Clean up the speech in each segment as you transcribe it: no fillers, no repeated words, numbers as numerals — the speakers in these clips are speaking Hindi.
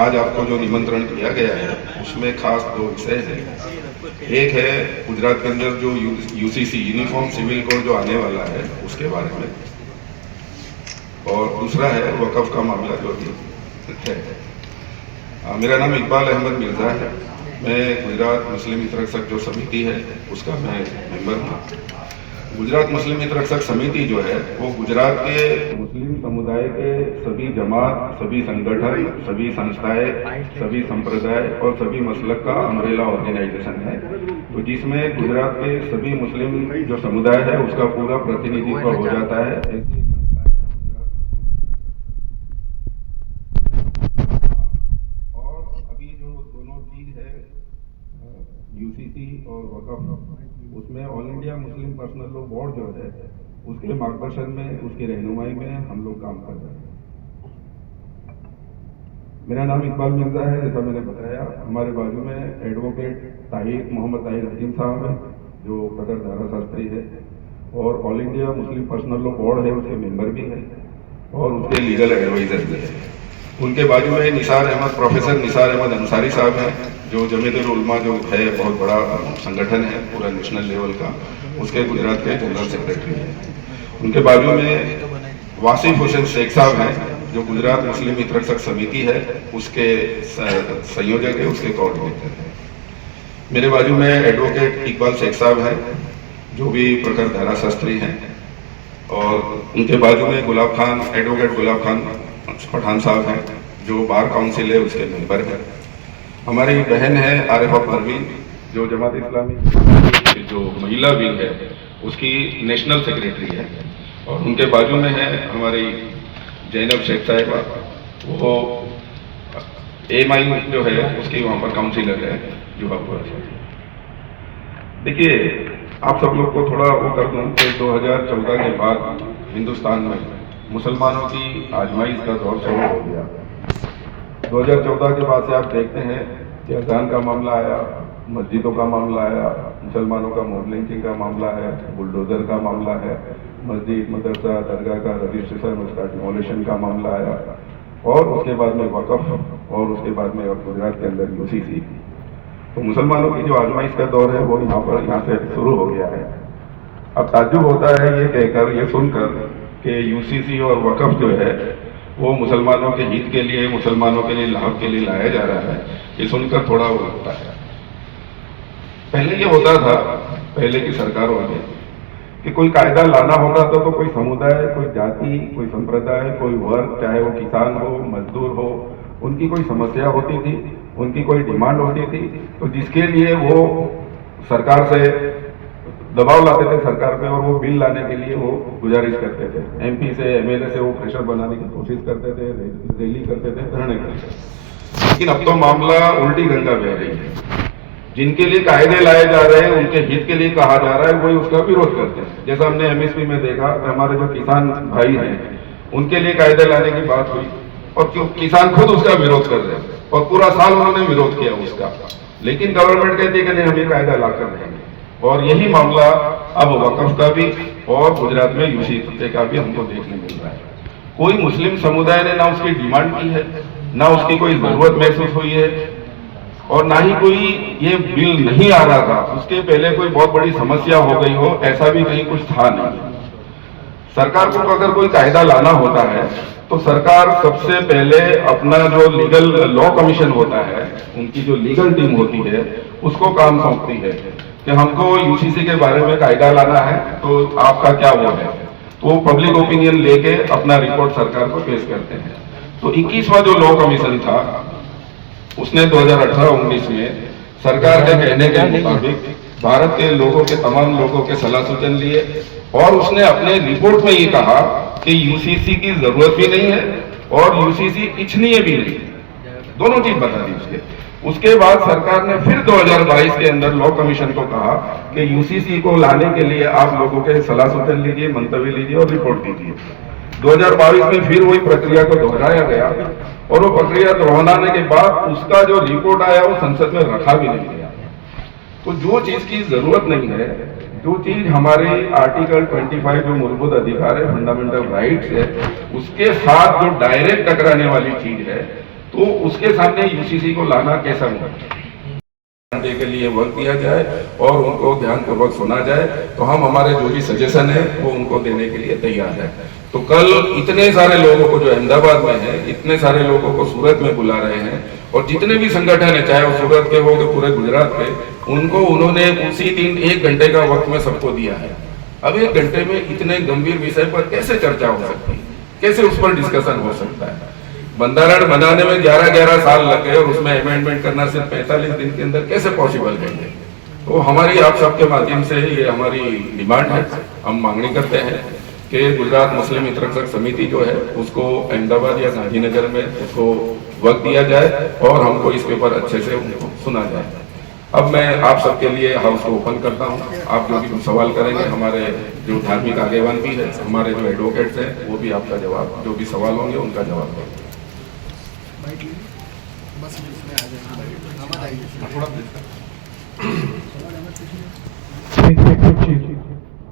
आज आपको जो निमंत्रण दिया गया है उसमें खास दो विषय हैं। एक है गुजरात के अंदर जो यूसीसी यूनिफॉर्म सिविल कोड जो आने वाला है उसके बारे में, और दूसरा है वक़्फ़ का मामला जो अभी है। मेरा नाम इकबाल अहमद मिर्ज़ा है। मैं गुजरात मुस्लिम हितरक्षक जो समिति है उसका मैं मेंबर हूँ। गुजरात मुस्लिम हितरक्षक समिति जो है वो गुजरात के मुस्लिम समुदाय के सभी जमात, सभी संगठन, सभी संस्थाएं, सभी संप्रदाय और सभी मसलक का अम्ब्रेला ऑर्गेनाइजेशन है। तो जिसमें गुजरात के सभी मुस्लिम जो समुदाय है उसका पूरा प्रतिनिधित्व हो जाता है। ऐसी यूसीसी और वक़्फ़, उसमें all India Muslim personal law board जो है उसके मार्गदर्शन में, उसकी रहनुमाई में हम लोग काम कर रहे हैं। मेरा नाम इकबाल मिर्ज़ा है। जैसा मैंने बताया, हमारे बाजू में एडवोकेट मोहम्मद ताहिर हकीम साहब हैं जो प्रखर धाराशास्त्री है, और all India Muslim personal law board है उसके मेंबर भी हैं और उसके लीगल एडवाइजर भी है। उनके बाजू में प्रोफेसर निसार अहमद अंसारी साहब हैं जो जमीयतुल उलमा जो है बहुत बड़ा संगठन है पूरा नेशनल लेवल का, उसके गुजरात के जनरल सेक्रेटरी हैं। उनके बाजू में वासिफ हुसैन शेख साहब हैं जो गुजरात मुस्लिम हितरक्षक समिति है उसके संयोजक है, उसके कोऑर्डिनेटर हैं। मेरे बाजू में एडवोकेट इकबाल शेख साहब हैं जो भी प्रखर धाराशास्त्री हैं, और उनके बाजू में एडवोकेट गुलाब खान पठान साहब हैं जो बार काउंसिल है उसके मेंबर हैं। हमारी बहन है आरिफा परवीन जो जमात इस्लामी जो महिला विंग है उसकी नेशनल सेक्रेटरी है, और उनके बाजू में है हमारी जैनब शेख साहिबा, वो एएमआई जो है उसकी वहाँ पर काउंसिलर है जुहापुर से। देखिए, आप सब लोग को थोड़ा वो कर दूँ कि 2014 के बाद हिंदुस्तान में मुसलमानों की आजमाइश का दौर शुरू हो गया। 2014 के बाद से आप देखते हैं कि अजान का मामला आया, मस्जिदों का मामला आया, मुसलमानों का मॉब लिंचिंग का मामला है, बुलडोजर का मामला है, मस्जिद, मदरसा, दरगाह का रजिस्ट्रेशन, उसका डिमोलिशन का मामला आया, और उसके बाद में वक़्फ़, और उसके बाद में गुजरात के अंदर यूसीसी। तो मुसलमानों की जो आजमाइश का दौर है वो यहाँ से शुरू हो गया है। अब ताज्जुब होता है ये कहकर, ये सुनकर कि यूसीसी और वक़्फ़ जो है वो मुसलमानों के हित के लिए, मुसलमानों के लिए लाभ के लिए लाया जा रहा है, ये सुनकर थोड़ा वो लगता है। पहले ये होता था, पहले की सरकारों में, कि कोई कायदा लाना होता था तो कोई समुदाय, कोई जाति, कोई संप्रदाय, कोई वर्ग, चाहे वो किसान हो, मजदूर हो, उनकी कोई समस्या होती थी, उनकी कोई डिमांड होती थी, तो जिसके लिए वो सरकार से दबाव लाते थे सरकार पे, और वो बिल लाने के लिए वो गुजारिश करते थे। एमपी से, एमएलए से वो प्रेशर बनाने की कोशिश करते थे, रैली करते थे, धरने करते थे। लेकिन अब तो मामला उल्टी गंगा बह रही है। जिनके लिए कायदे लाए जा रहे हैं, उनके हित के लिए कहा जा रहा है, वही उसका विरोध करते हैं। जैसा हमने एमएसपी में देखा कि हमारे जो किसान भाई हैं उनके लिए कायदे लाने की बात हुई, और क्यों किसान खुद उसका विरोध कर रहे हैं, और पूरा साल उन्होंने विरोध किया उसका, लेकिन गवर्नमेंट कहती है कि नहीं, हम ये कायदा ला कर रहेंगे। और यही मामला अब वक़्फ़ का भी और गुजरात में यूसीसी का भी हमको देखने मिल रहा है। कोई मुस्लिम समुदाय ने ना उसकी डिमांड की है, ना उसकी कोई जरूरत महसूस हुई है, और ना ही कोई ये बिल नहीं आ रहा था उसके पहले कोई बहुत बड़ी समस्या हो गई हो, ऐसा भी कहीं कुछ था नहीं। सरकार को अगर कोई कायदा लाना होता है तो सरकार सबसे पहले अपना जो लीगल लॉ कमीशन होता है, उनकी जो लीगल टीम होती है, उसको काम सौंपती है कि हमको यूसीसी के बारे में कायदा लाना है, तो आपका क्या वो है, तो वो पब्लिक ओपिनियन लेके अपना रिपोर्ट सरकार को पेश करते हैं। तो 21वां जो लॉ कमीशन था उसने 2018-19 में सरकार के कहने के मुताबिक भारत के लोगों के, तमाम लोगों के सलाह सूचन लिए, और उसने अपने रिपोर्ट में ये कहा कि यूसीसी की जरूरत भी नहीं है और यूसीसी इच्छनीय भी नहीं, दोनों चीज बता दी उसके बाद सरकार ने फिर 2022 के अंदर लॉ कमीशन को कहा कि यूसीसी को लाने के लिए आप लोगों के सलाह सूचन लीजिए, मंतव्य लीजिए और रिपोर्ट दीजिए। 2022 में फिर वही प्रक्रिया को दोहराया गया, और वो प्रक्रिया दोहराने के बाद उसका जो रिपोर्ट आया वो संसद में रखा भी नहीं गया। तो जो चीज की जरूरत नहीं है, जो चीज हमारे आर्टिकल 25 जो मूलभूत अधिकार है, फंडामेंटल राइट्स है, उसके साथ जो डायरेक्ट टकराने वाली चीज है, तो उसके सामने यूसीसी को लाना कैसा होगा के लिए वक्त दिया जाए और उनको ध्यानपूर्वक सुना जाए, तो हम हमारे जो भी सजेशन है वो उनको देने के लिए तैयार है। तो कल इतने सारे लोगों को जो अहमदाबाद में है, इतने सारे लोगों को सूरत में बुला रहे हैं, और जितने भी संगठन है, चाहे वो सूरत के हो कि पूरे गुजरात के, उनको उन्होंने उसी दिन 1 घंटे का वक्त में सबको दिया है। अब 1 घंटे में इतने गंभीर विषय पर कैसे चर्चा हो सकती है, कैसे उस पर डिस्कशन हो सकता है? बंधारण बनाने में 11-11 साल लग गए और उसमें अमेंडमेंट करना सिर्फ 45 दिन के अंदर कैसे पॉसिबल है? तो हमारी आप सबके माध्यम से ये हमारी डिमांड है, हम मांगनी करते हैं कि गुजरात मुस्लिम हितरक्षक समिति जो है उसको अहमदाबाद या गांधीनगर में उसको वक्त दिया जाए और हमको इस पेपर अच्छे से उनको सुना जाए। अब मैं आप सबके लिए हाउस को ओपन करता हूँ। आप जो भी सवाल करेंगे, हमारे जो धार्मिक आगेवान भी है, हमारे जो एडवोकेट्स हैं, वो भी आपका जवाब, जो भी सवाल होंगे उनका जवाब देंगे।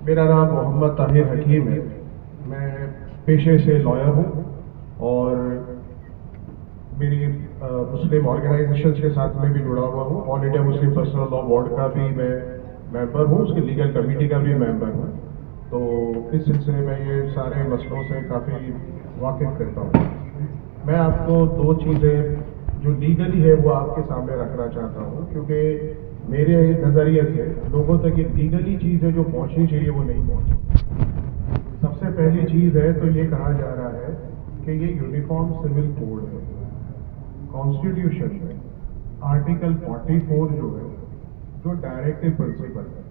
मेरा नाम मोहम्मद ताहिर हकीम है। मैं पेशे से लॉयर हूँ और मेरी मुस्लिम ऑर्गेनाइजेशंस के साथ में भी जुड़ा हुआ हूँ। All India Muslim personal law board का भी मैं मेंबर हूँ, उसकी लीगल कमेटी का भी मेंबर हूँ। तो इस सिलसिले में ये सारे मसलों से काफ़ी वाकिफ रहता हूँ। मैं आपको 2 चीज़ें जो लीगली है वो आपके सामने रखना चाहता हूँ, क्योंकि मेरे नज़रिए से लोगों तक ये लीगली चीज़ें जो पहुँचनी चाहिए वो नहीं पहुँची। सबसे पहली चीज़ है तो ये कहा जा रहा है कि ये यूनिफॉर्म सिविल कोड है। कॉन्स्टिट्यूशन में आर्टिकल 44 जो है, जो डायरेक्टिव प्रिंसिपल है,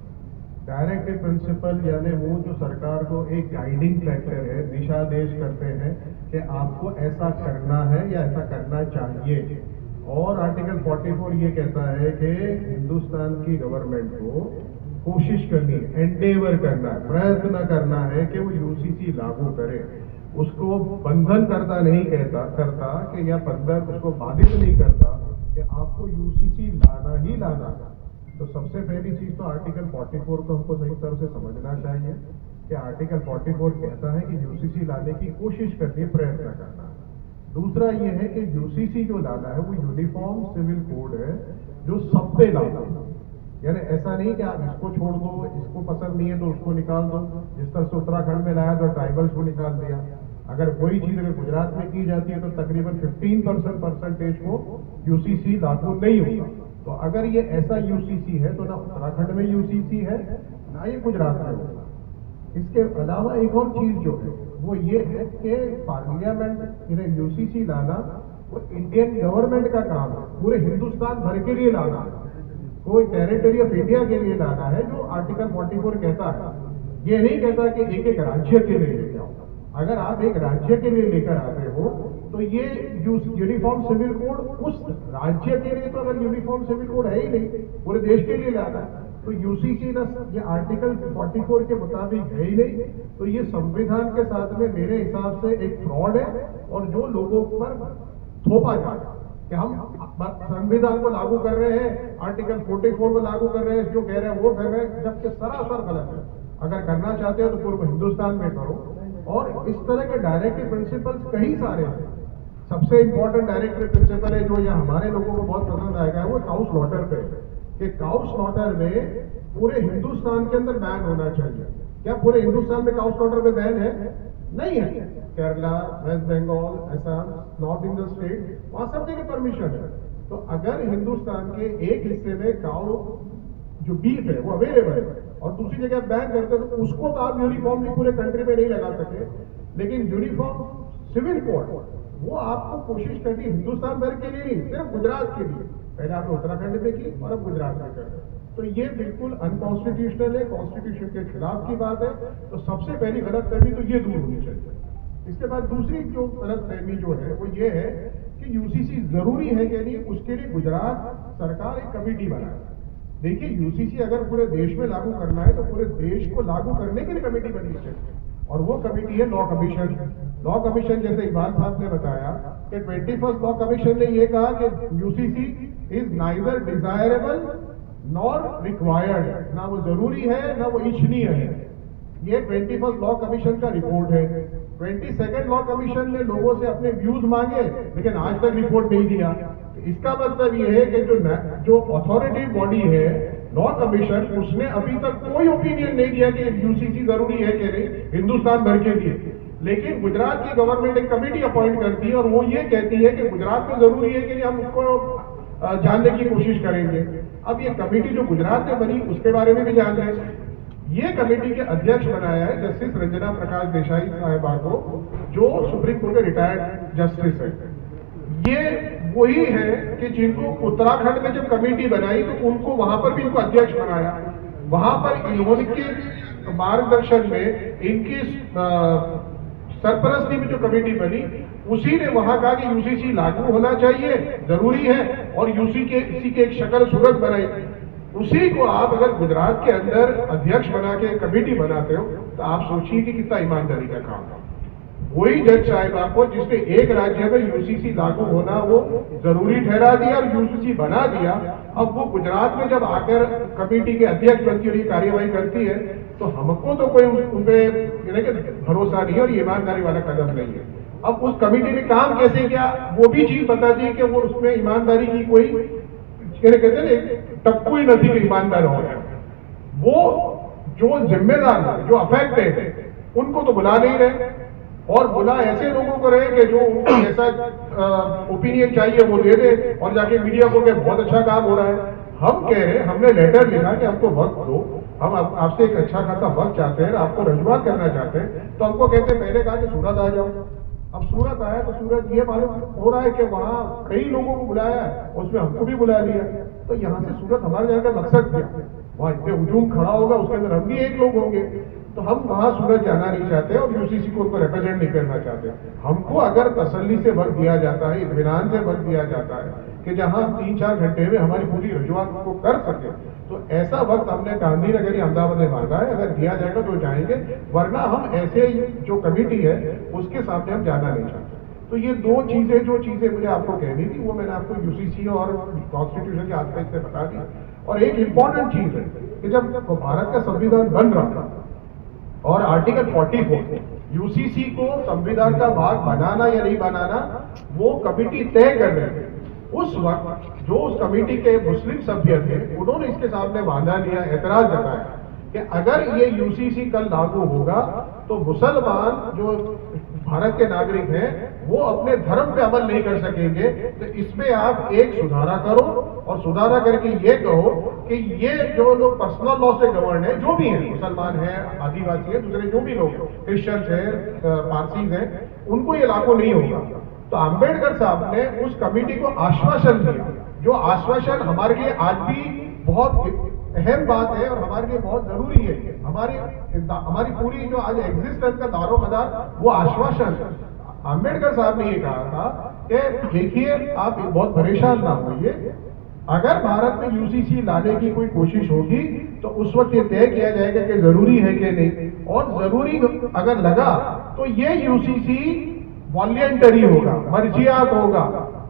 डायरेक्टिव प्रिंसिपल यानी वो जो सरकार को एक गाइडिंग फैक्टर है, दिशादेश करते हैं कि आपको ऐसा करना है या ऐसा करना चाहिए। और आर्टिकल 44 ये कहता है कि हिंदुस्तान की गवर्नमेंट को कोशिश करनी है, एंडेवर करना है, प्रयत्न करना है कि वो यूसीसी लागू करे। उसको बंधन करता नहीं करता कि या बंधन उसको बाधित नहीं करता कि आपको यूसीसी लाना ही लाना। तो सबसे पहली चीज तो आर्टिकल 44 को हमको सही तरह से समझना चाहिए कि आर्टिकल 44 कहता है कि यूसीसी लाने की कोशिश करनी, प्रयत्न करना। दूसरा ये है कि यूसीसी जो लाना है वो यूनिफॉर्म सिविल कोड है जो सब पे लागू है। यानी ऐसा नहीं कि आप इसको छोड़ दो, इसको पसंद नहीं है तो उसको निकाल दो। जिस तरह से उत्तराखंड में लाया तो ट्राइबल्स को निकाल दिया। अगर कोई चीज अगर गुजरात में की जाती है तो तकरीबन 15% परसेंटेज को यूसीसी लागू नहीं होगा। तो अगर ये ऐसा यूसीसी है तो ना उत्तराखंड में यूसीसी है, ना ये गुजरात में होगा। इसके अलावा एक और चीज जो है वो ये है कि पार्लियामेंट यूसीसी लाना वो इंडियन गवर्नमेंट का काम है, पूरे हिंदुस्तान भर के लिए लाना है, कोई टेरिटरी ऑफ इंडिया के लिए लाना है, जो आर्टिकल 44 कहता है। ये नहीं कहता कि एक एक राज्य के लिए लेके आओ। अगर आप एक राज्य के लिए लेकर आते हो तो ये यूनिफॉर्म सिविल कोड उस राज्य के लिए, तो अगर यूनिफॉर्म सिविल कोड है ही नहीं, पूरे देश के लिए लाना है, तो यूसीसी ना ये आर्टिकल 44 के मुताबिक है ही नहीं। तो ये संविधान के साथ में मेरे हिसाब से एक फ्रॉड है, और जो लोगों पर थोपा जाए कि हम संविधान को लागू कर रहे हैं, आर्टिकल 44 को लागू कर रहे हैं, जो कह रहे हैं वो कर रहे हैं, जबकि सरासर गलत है। अगर करना चाहते हो तो पूरे हिंदुस्तान में करो। और इस तरह के डायरेक्टिव प्रिंसिपल्स कई सारे हैं। सबसे इंपॉर्टेंट डायरेक्टिव प्रिंसिपल है जो यहाँ हमारे लोगों को बहुत पसंद आएगा, वो काउ स्लॉटर पे है कि काउ स्लॉटर में पूरे हिंदुस्तान के अंदर बैन होना चाहिए। क्या पूरे हिंदुस्तान में काउ स्लॉटर पे बैन है? नहीं है। Kerala, West Bengal, Assam, north Indian state, वहां सब जगह परमिशन है। तो अगर हिंदुस्तान के एक हिस्से में काउ जो बीफ है वो अवेलेबल है और दूसरी जगह बैन करते हैं, तो उसको तो आप यूनिफॉर्मली पूरे कंट्री में नहीं लगा सके। लेकिन यूनिफॉर्म सिविल कोड वो आपको कोशिश करनी हिंदुस्तान भर के लिए नहीं, सिर्फ गुजरात के लिए। पहले आपने उत्तराखंड में की और अब गुजरात में कर रहे। तो ये बिल्कुल अनकॉन्स्टिट्यूशनल है, कॉन्स्टिट्यूशन के खिलाफ की बात है। तो सबसे पहली गलतफहमी तो ये दूर होनी चाहिए। इसके बाद दूसरी जो गलतफहमी जो है वो ये है कि यूसीसी जरूरी है कि नहीं, उसके लिए गुजरात सरकार एक कमेटी बनाए। देखिए, यूसीसी अगर पूरे देश में लागू करना है तो पूरे देश को लागू करने के लिए कमेटी बननी चाहिए, और वो कमेटी है लॉ कमीशन। लॉ कमीशन, जैसे इकबाल साहब ने बताया कि 21st लॉ कमीशन ने ये कहा कि UCC is neither desirable nor required, ना वो जरूरी है ना वो इच्छनीय है। ये 21st लॉ कमीशन का रिपोर्ट है। 22nd लॉ कमीशन ने लोगों से अपने व्यूज मांगे, लेकिन आज तक रिपोर्ट नहीं दिया। इसका मतलब ये है कि जो अथॉरिटी बॉडी है लॉ कमीशन, उसने अभी तक कोई ओपिनियन नहीं दिया कि यूसीसी जरूरी है कि नहीं हिंदुस्तान भर के लिए। लेकिन गुजरात की गवर्नमेंट एक कमेटी अपॉइंट करती है और वो ये कहती है कि गुजरात में जरूरी है कि नहीं, हम उसको जानने की कोशिश करेंगे। अब ये कमेटी जो गुजरात में बनी उसके बारे में भी जान लें। ये कमेटी के अध्यक्ष बनाया है जस्टिस रंजना प्रकाश देसाई साहिबा को, जो सुप्रीम कोर्ट के रिटायर्ड जस्टिस है। ये वही है कि जिनको उत्तराखंड में जब कमेटी बनाई तो उनको वहां पर भी इनको अध्यक्ष बनाया। वहां पर इन्होंने मार्गदर्शन में इनकी सरपरस्ती में जो कमेटी बनी, उसी ने वहां कहा कि यूसीसी लागू होना चाहिए, जरूरी है, और इसी के एक शक्ल सूरत बनाई। उसी को आप अगर गुजरात के अंदर अध्यक्ष बना के कमेटी बनाते हो तो आप सोचिए कि कितना ईमानदारी का काम है। वही जज साहिबा को जिसने एक राज्य में यूसीसी लागू होना वो जरूरी ठहरा दिया और यूसीसी बना दिया, अब वो गुजरात में जब आकर कमेटी के अध्यक्ष बनती और ये कार्यवाही करती है तो हमको तो कोई उन पे भरोसा नहीं और ईमानदारी वाला कदम नहीं है। अब उस कमेटी ने काम कैसे किया वो भी चीज बता दी कि वो उसमें ईमानदारी की कोई कहते हैं टप्पू ही नहीं कि ईमानदार हो गया। वो जो जिम्मेदार जो अफेक्टेड है उनको तो बुला नहीं रहे, और बुला ऐसे लोगों को रहे कि जो उनको ऐसा ओपिनियन चाहिए वो दे दे और जाके मीडिया को बहुत अच्छा काम हो रहा है। हम कह रहे हैं, हमने लेटर लिखा कि हमको वक्त दो, हम आपसे एक अच्छा खासा वक्त चाहते हैं, आपको रजुआत करना चाहते हैं। तो हमको कहते हैं पहले कहा कि सूरत आ जाओ। अब सूरत आया तो सूरत ये मालूम हो रहा है कि वहां कई लोगों को बुलाया है, उसमें हमको भी बुला लिया। तो यहाँ से सूरत हमारे जाने का मकसद क्या, वहां इतने हुजूम खड़ा होगा उसके अंदर हम भी एक लोग होंगे, तो हम वहां सूरत जाना नहीं चाहते और यूसीसी को उनको रिप्रेजेंट नहीं करना चाहते। हमको अगर तसल्ली से वक्त दिया जाता है, इत्मीनान से वक्त दिया जाता है कि जहां हम 3-4 घंटे में हमारी पूरी रजुआत को कर सके, तो ऐसा वक्त हमने गांधीनगर या अहमदाबाद में मांगा है। अगर दिया जाएगा तो जाएंगे, वरना हम ऐसे जो कमेटी है उसके सामने हम जाना नहीं चाहते। तो ये दो चीजें जो चीजें मुझे आपको कहनी थी वो मैंने आपको यूसीसी और कॉन्स्टिट्यूशन के आस्पेक्ट से बता दी। और एक इंपॉर्टेंट चीज है कि जब भारत का संविधान बन रहा था और आर्टिकल 44 यूसीसी को संविधान का भाग बनाना या नहीं बनाना वो कमेटी तय कर रहे थे, उस वक्त जो उस कमेटी के मुस्लिम सभ्य थे उन्होंने इसके सामने वादा लिया, ऐतराज जताया कि अगर ये यूसीसी कल लागू होगा तो मुसलमान जो भारत के नागरिक हैं वो अपने धर्म पे अमल नहीं कर सकेंगे। तो इसमें आप एक सुधारा करो और सुधारा करके ये कहो कि ये जो लोग पर्सनल लॉ से गवर्न है, जो भी हैं, मुसलमान हैं, आदिवासी हैं, दूसरे जो भी लोग क्रिश्चियंस हैं, पारसीज हैं, उनको ये लागू नहीं होगा। तो अंबेडकर साहब ने उस कमेटी को आश्वासन दिया, जो आश्वासन हमारे लिए आज भी बहुत अहम बात है और हमारे लिए बहुत जरूरी है। हमारी पूरी जो आज एग्जिस्टेंस का दारोमदार वो आश्वासन। अंबेडकर साहब ने ये कहा था कि देखिए आप बहुत परेशान ना होइए, अगर भारत में यूसीसी लाने की कोई कोशिश होगी तो उस वक्त ये तय किया जाएगा कि जरूरी है कि नहीं, और जरूरी अगर लगा तो ये यूसीसी वॉलंटरी होगा, मर्जियात होगा,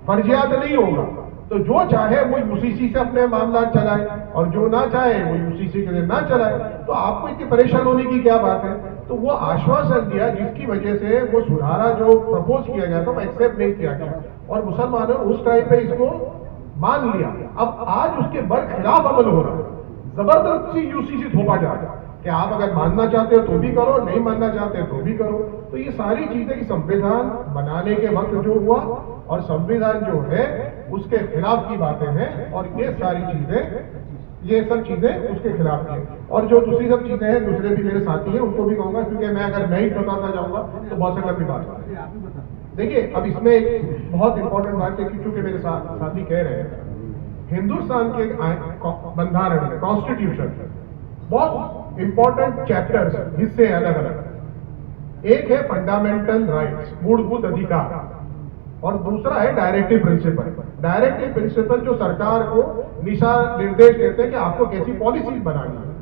फर्जियात नहीं होगा। तो जो चाहे वो यूसीसी से अपने मामला चलाए और जो ना चाहे वो यूसीसी के लिए ना चलाए। तो आपको इतनी परेशान होने की क्या बात है। तो वो आश्वासन दिया जिसकी वजह से वो सुधारा जो प्रपोज किया गया था वो एक्सेप्ट नहीं किया गया और मुसलमानों ने उस टाइम पे इसको मान लिया। अब आज उसके बरखिलाफ अमल हो रहा है, जबरदस्ती यूसीसी थोपा जा रहा है कि आप अगर मानना चाहते हो तो भी करो, नहीं मानना चाहते तो भी करो। तो ये सारी चीजें संविधान बनाने के वक्त जो हुआ और संविधान जो है उसके खिलाफ की बातें हैं, और ये सारी चीजें, ये सब चीजें उसके खिलाफ है। और जो दूसरी सब चीजें हैं, दूसरे भी मेरे साथी हैं उनको भी कहूंगा, क्योंकि मैं अगर नहीं बताता जाऊंगा तो बहुत सी लंबी बात है। देखिए अब इसमें एक बहुत इंपॉर्टेंट बात है कि चूंकि मेरे साथी कह रहे हैं, हिंदुस्तान के बंधारण में, कॉन्स्टिट्यूशन बहुत इंपॉर्टेंट चैप्टर्स, हिस्से अलग अलग। एक है फंडामेंटल राइट्स, मूलभूत अधिकार, और दूसरा है डायरेक्टिव प्रिंसिपल। डायरेक्टिव प्रिंसिपल जो सरकार को दिशा निर्देश देते हैं कि आपको कैसी पॉलिसी बनानी है।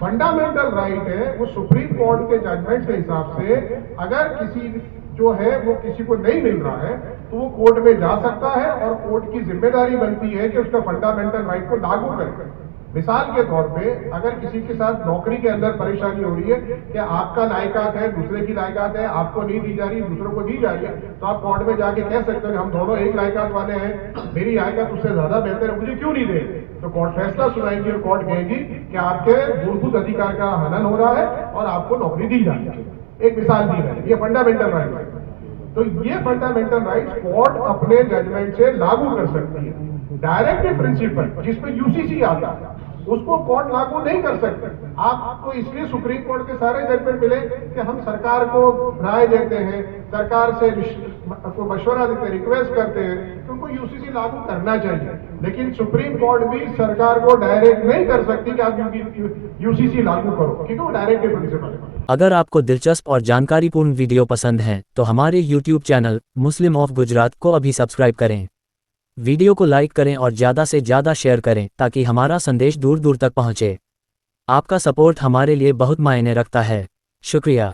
फंडामेंटल राइट है वो सुप्रीम कोर्ट के जजमेंट के हिसाब से अगर किसी जो है वो किसी को नहीं मिल रहा है तो वो कोर्ट में जा सकता है और कोर्ट की जिम्मेदारी बनती है कि उसका फंडामेंटल राइट को लागू करे। मिसाल के तौर पे अगर किसी के साथ नौकरी के अंदर परेशानी हो रही है कि आपका लायकात है, दूसरे की लायकात है, आपको नहीं दी जा रही, दूसरों को दी जा रही है, तो आप कोर्ट में जाके कह सकते हो कि हम दोनों एक लायकात वाले हैं, मेरी लायकात उससे ज्यादा बेहतर है, मुझे क्यों नहीं दे। तो कोर्ट फैसला सुनाएगी और कोर्ट कहेगी कि आपके मूलभूत अधिकार का हनन हो रहा है और आपको नौकरी दी जानी चाहिए। एक मिसाल दी है, ये फंडामेंटल राइट है। तो ये फंडामेंटल राइट्स कोर्ट अपने जजमेंट से लागू कर सकती है। डायरेक्टिव प्रिंसिपल जिसमें यूसीसी आता है उसको कोर्ट लागू नहीं कर सकते। आपको इसलिए सुप्रीम कोर्ट के सारे जजमेंट मिले कि हम सरकार को राय देते हैं, सरकार से को मशवरा देते हैं, रिक्वेस्ट करते हैं कि उनको यूसीसी लागू करना चाहिए, लेकिन सुप्रीम कोर्ट भी सरकार को डायरेक्ट नहीं कर सकती कि आप यूसीसी लागू करो, क्योंकि वो डायरेक्टिव प्रिंसिपल है। अगर आपको दिलचस्प और जानकारीपूर्ण वीडियो पसंद हैं तो हमारे YouTube channel Muslim of Gujarat को अभी सब्सक्राइब करें। वीडियो को लाइक करें और ज़्यादा से ज़्यादा शेयर करें ताकि हमारा संदेश दूर दूर तक पहुँचे। आपका सपोर्ट हमारे लिए बहुत मायने रखता है। शुक्रिया।